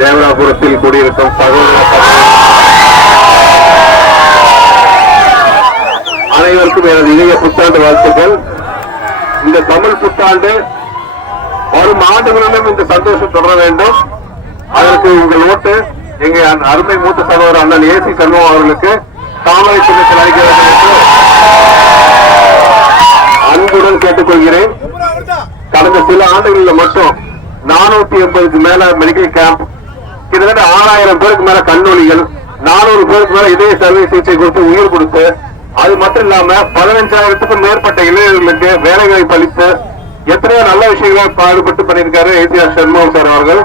தேவராபுரத்தில் கூடியிருக்கும் சகோதர அனைவருக்கும் எனது இணைய புத்தாண்டு வாழ்த்துக்கள். இந்த தமிழ் புத்தாண்டு வரும் ஆண்டுகளிலும் இந்த சந்தோஷம் தொடர வேண்டும். அதற்கு உங்கள் ஓட்டு. எங்க அருமை மூத்த சகோதரர் அண்ணன் ஏசி சண்முகம் அவர்களுக்கு தாமரை சின்னத்தில் அளிக்க வேண்டும் என்று அன்புடன் கேட்டுக்கொள்கிறேன். கடந்த சில ஆண்டுகளில் மட்டும் நானூத்தி எண்பதுக்கு மேல மெடிக்கல் கேம்ப் கிட்டத்தட்ட ஆறாயிரம் பேருக்கு மேல கண்ணொலிகள் நானூறு பேருக்கு மேல இதய சர்வை சிகிச்சை கொடுத்து உயிர் கொடுத்து அது மட்டும் இல்லாம பதினஞ்சாயிரத்துக்கும் மேற்பட்ட இளைஞர்களுக்கு வேலை வாய்ப்பு அளித்து எத்தனையோ நல்ல விஷயங்களை பாடுபட்டு பண்ணியிருக்காரு ஏசிஆர் சண்முகம் சார் அவர்கள்.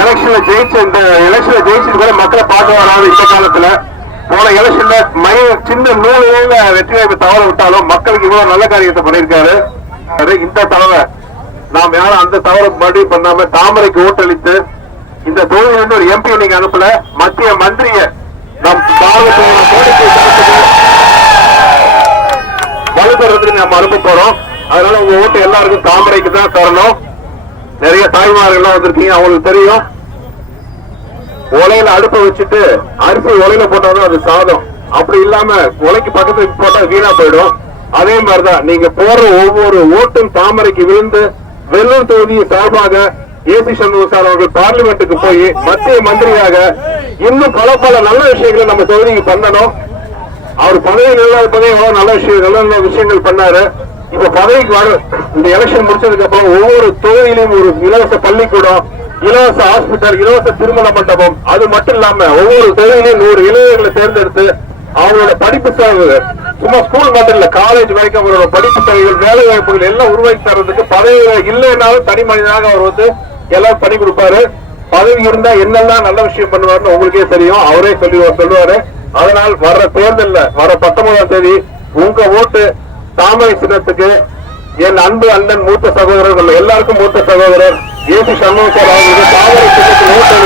எலெக்ஷன்ல ஜெயிச்ச இந்த எலெக்ஷன்ல ஜெயிச்சது கூட மக்களை பார்க்க வராது இந்த காலத்துல. போன எலெக்ஷன்ல மைய சின்ன நூலையில வெற்றி வாய்ப்பு தவற விட்டாலும் மக்களுக்கு இவ்வளவு நல்ல காரியத்தை பண்ணியிருக்காரு. இந்த தவறை நாம் யாரும் அந்த தவறை மறுபடியும் பண்ணாம தாமரைக்கு ஓட்டளித்து இந்த தொகுதியில இருந்து ஒரு எம்பி நீங்க அனுப்பல. மத்திய மந்திரிய நம் பாரத கோரிக்கை வலுப்பெறதுக்கு நம்ம அனுப்ப போறோம். அதனால உங்க ஓட்டு எல்லாருக்கும் தாமரைக்கு தான் தரணும். நிறைய தாய்மார்கள்லாம் வந்திருக்கீங்க அவங்களுக்கு தெரியும். உலையில அடுப்பை வச்சுட்டு அரிசி உலையில போட்டாதான் அது சாதம். அப்படி இல்லாம உலைக்கு பக்கத்துல போட்டா வீணா போயிடும். அதே மாதிரிதான் நீங்க போற ஒவ்வொரு ஓட்டும் தாமரைக்கு விழுந்து வெள்ளம் தொகுதியை சார்பாக ஏபி சண்முகசார் அவர்கள் பார்லிமெண்ட்டுக்கு போய் மத்திய மந்திரியாக இன்னும் பல பல நல்ல விஷயங்களை நம்ம தொகுதிக்கு பண்ணணும். அவர் பதவி நல்லா இருப்பதே எவ்வளவு நல்ல விஷயம் நல்ல நல்ல விஷயங்கள் பண்ணாரு. இப்ப பதவிக்கு வர இந்த எலெக்ஷன் முடிச்சதுக்கு அப்புறம் ஒவ்வொரு தொகுதியிலும் ஒரு இலவச பள்ளிக்கூடம் இலவச ஹாஸ்பிட்டல் இலவச திருமண மண்டபம் அது மட்டும் இல்லாம ஒவ்வொரு தொகுதியிலும் நூறு இளைஞர்களை தேர்ந்தெடுத்து அவங்களோட படிப்பு செலவு சும்மா ஸ்கூல் மட்டும் இல்ல காலேஜ் வரைக்கும் அவரோட படிப்பு செலவுகள் வேலை வாய்ப்புகள் எல்லாம் உருவாக்கி தர்றதுக்கு பதவி இல்லைன்னாலும் தனி மனிதனாக அவர் வந்து எல்லாம் பண்ணி கொடுப்பாரு. பதவி இருந்தா என்னெல்லாம் நல்ல விஷயம் பண்ணுவாருன்னு உங்களுக்கே தெரியும். அவரே சொல்லி சொல்லுவாரு. அதனால் வர்ற தேர்தல்ல வர பத்தொன்பதாம் தேதி உங்க ஓட்டு தாமரை சின்னத்துக்கு என் அன்பு அண்ணன் மூத்த சகோதரர்கள் எல்லாருக்கும் மூத்த சகோதரர் ஏசி சண்முகம் சார் அவர்களுக்கு தாமரை சின்னத்துக்கு ஓட்டு